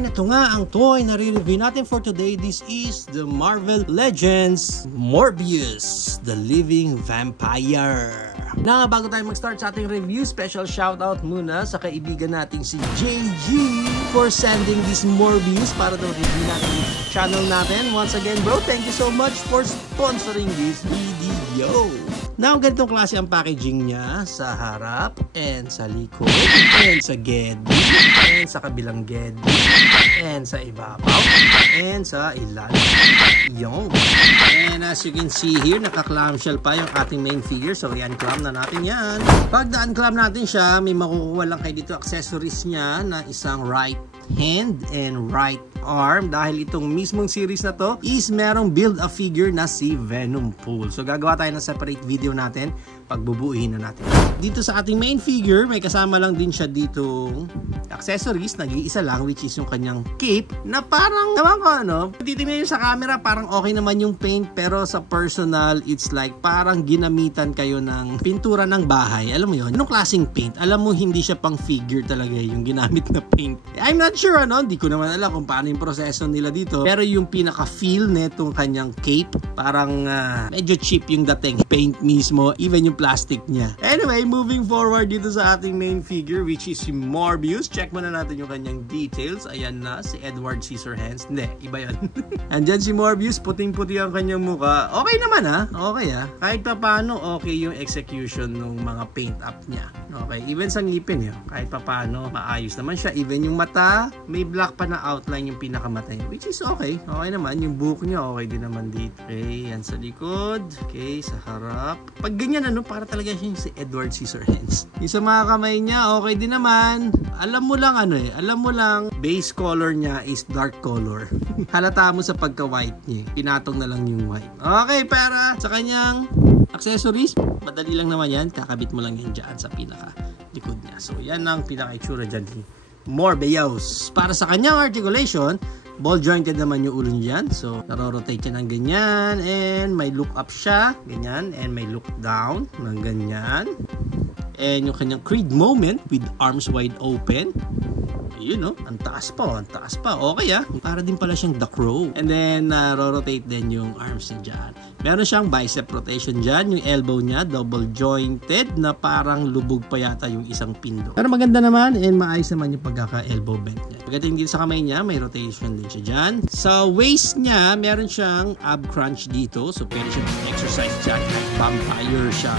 And ito nga ang toy na re-review natin for today. This is the Marvel Legends Morbius, the Living Vampire. Na bago tayo mag-start sa ating review, special shoutout muna sa kaibigan nating si JG for sending this Morbius para daw review natin yung channel natin. Once again bro, thank you so much for sponsoring this video. Now, ganitong klase ang packaging niya sa harap and sa likod and sa gedi and sa kabilang gedi and sa ibabaw and sa ilalim. Yung. And as you can see here, naka-clamshell pa yung ating main figure. So, i-unclam na natin yan. Pag na-unclam natin siya, may makukuha lang kayo dito accessories niya na isang right hand and right arm, dahil itong mismong series na to is merong build a figure na si Venompool. So gagawa tayo ng separate video natin pag bubuuhin na natin. Dito sa ating main figure, may kasama lang din siya ditong accessories, nag-iisa lang, which is yung kanyang cape na parang, naman ko ano, titingnan nyo sa camera, parang okay naman yung paint, pero sa personal, it's like parang ginamitan kayo ng pintura ng bahay. Alam mo yun? Anong klaseng paint? Alam mo, hindi siya pang figure talaga yung ginamit na paint. I'm not sure, ano? Hindi ko naman alam kung paano yung proseso nila dito. Pero yung pinaka-feel netong kanyang cape, parang medyo cheap yung dating. Paint mismo, even yung plastic niya. Anyway, moving forward dito sa ating main figure, which is si Morbius. Check muna natin yung kanyang details. Ayan na, si Edward Scissorhands. Hindi, iba yun. Andyan si Morbius, puting-puti ang kanyang muka. Okay naman ha? Okay ha? Kahit pa paano, okay yung execution ng mga paint up niya. Okay, even sa ngipin yun. Kahit pa paano, maayos naman siya. Even yung mata, may black pa na outline yung pinakamatay, which is okay. Okay naman. Yung buhok niya, okay din naman dito. Okay, yan sa likod. Okay, sa harap. Pag ganyan, ano, para talaga siya si Edward Scissorhands. Yung sa mga kamay niya, okay din naman. Alam mo lang, ano eh, alam mo lang, base color niya is dark color. Halata mo sa pagka-white niya. Pinatong na lang yung white. Okay, para sa kanyang accessories, madali lang naman yan. Kakabit mo lang yan dyan sa pinaka-likod niya. So, yan ang pinaka-itsura dyan ni Morbius. Para sa kanyang articulation, ball jointed naman yung ulo niyan. So, naro-rotate siya ng ganyan. And may look up siya. Ganyan. And may look down. Ng ganyan. And yung kanyang creed moment with arms wide open. Yun, no? Ang taas pa, ang taas pa. Okay, ah. Para din pala siyang The Crow. And then, rotate din yung arms niya dyan. Meron siyang bicep rotation dyan. Yung elbow niya, double jointed na parang lubog pa yata yung isang pindo. Pero maganda naman and maayos naman yung pagkaka-elbow bend niya. Pagdating dito sa kamay niya, may rotation din siya dyan. Sa waist niya, meron siyang ab crunch dito. So, pwede siya exercise dyan. Vampire siya.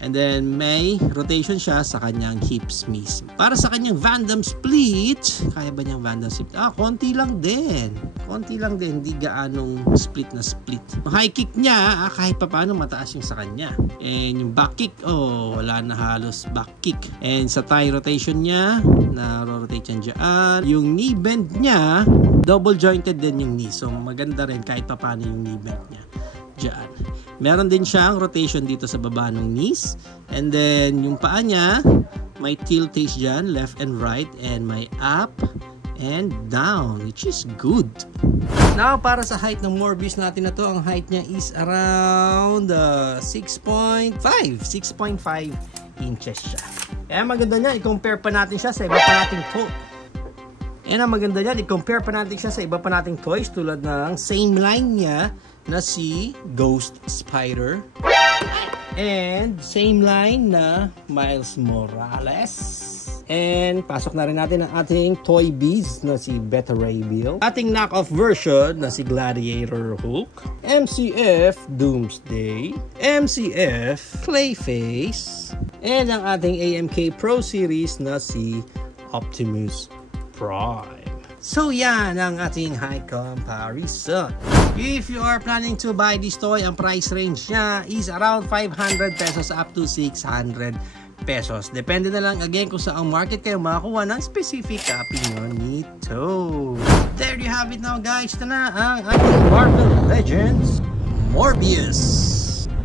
And then, may rotation siya sa kanyang hips mismo. Para sa kanyang Van Damme split, kaya ba niyang Van Damme split? Konti lang din. Konti lang din. Hindi gaanong split na split. Ang high kick niya, kahit pa paano mataas yung sa kanya. And yung back kick, wala na halos back kick. And sa thigh rotation niya, na-rotate yan dyan. Yung knee bend niya, double jointed din yung knee. So, maganda rin kahit pa paano yung knee bend niya. Diyan. Meron din siyang rotation dito sa baba ng knees. And then, yung paa niya, may tiltage dyan, left and right. And may up and down, which is good. Now, para sa height ng Morbius natin na to, ang height niya is around 6.5 inches siya. Kaya maganda niya, i-compare pa natin siya sa iba pa nating toy. And ang maganda niya, i-compare pa natin siya sa iba pa nating toys tulad ng same line niya na si Ghost Spider and same line na Miles Morales. And pasok na rin natin ang ating Toy Biz na si Beta Ray Bill, ating knockoff version na si Gladiator Hulk, MCF Doomsday, MCF Clayface, and ang ating AMK Pro Series na si Optimus Prime. So yan ang ating high comparison. If you are planning to buy this toy, ang price range niya is around 500 pesos up to 600 pesos. Depende na lang again kung saan market kayo makakuha ng specific copy nyo nito. There you have it now guys. Ito na ang ating Marvel Legends Morbius.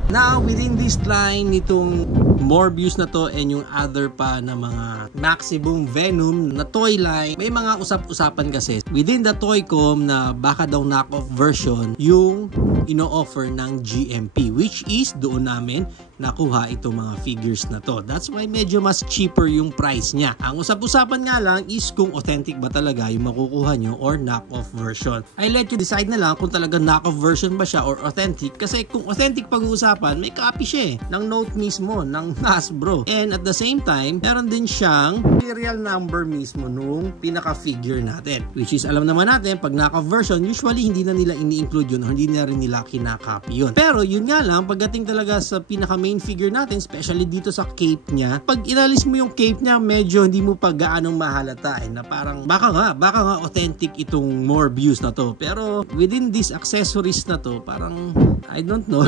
Now, within this line nitong Morbius na to and yung other pa na mga Maximum Venom na toy line, may mga usap-usapan kasi within the Toycom na baka daw knockoff version yung ino-offer ng GMP, which is doon namin nakuha itong mga figures na to. That's why medyo mas cheaper yung price niya. Ang usap-usapan nga lang is kung authentic ba talaga yung makukuha nyo or knock-off version. I let you decide na lang kung talaga knock-off version ba siya or authentic, kasi kung authentic pag-uusapan, may copy siya ng note mismo ng Hasbro. And at the same time, meron din siyang serial number mismo nung pinaka-figure natin. Which is, alam naman natin, pag knock-off version, usually hindi na nila ini-include yun or hindi na rin nila kinakopy yun. Pero yun nga lang, pagdating talaga sa pinaka-main figure natin, especially dito sa cape niya, pag inalis mo yung cape niya, medyo hindi mo pa gaanong mahalata na parang baka nga authentic itong Morbius na to. Pero within these accessories na to, parang I don't know.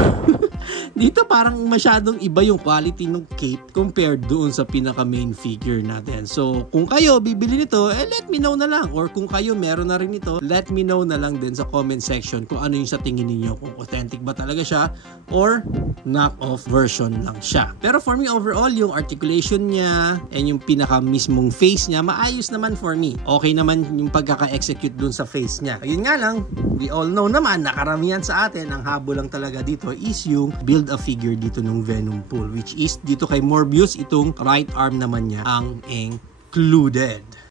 Dito parang masyadong iba yung quality ng cape compared doon sa pinaka main figure natin. So kung kayo bibili nito, let me know na lang. Or kung kayo meron na rin ito, let me know na lang din sa comment section kung ano yung sa tingin ninyo, kung authentic ba talaga siya or knock-off version lang siya. Pero for me overall, yung articulation niya and yung pinaka mismong face niya, maayos naman for me. Okay naman yung pagkaka-execute dun sa face niya. Ayun nga lang, we all know naman na karamihan sa atin, ang habol lang talaga dito is yung build a figure dito ng Venom Pool, which is dito kay Morbius, itong right arm naman niya ang included.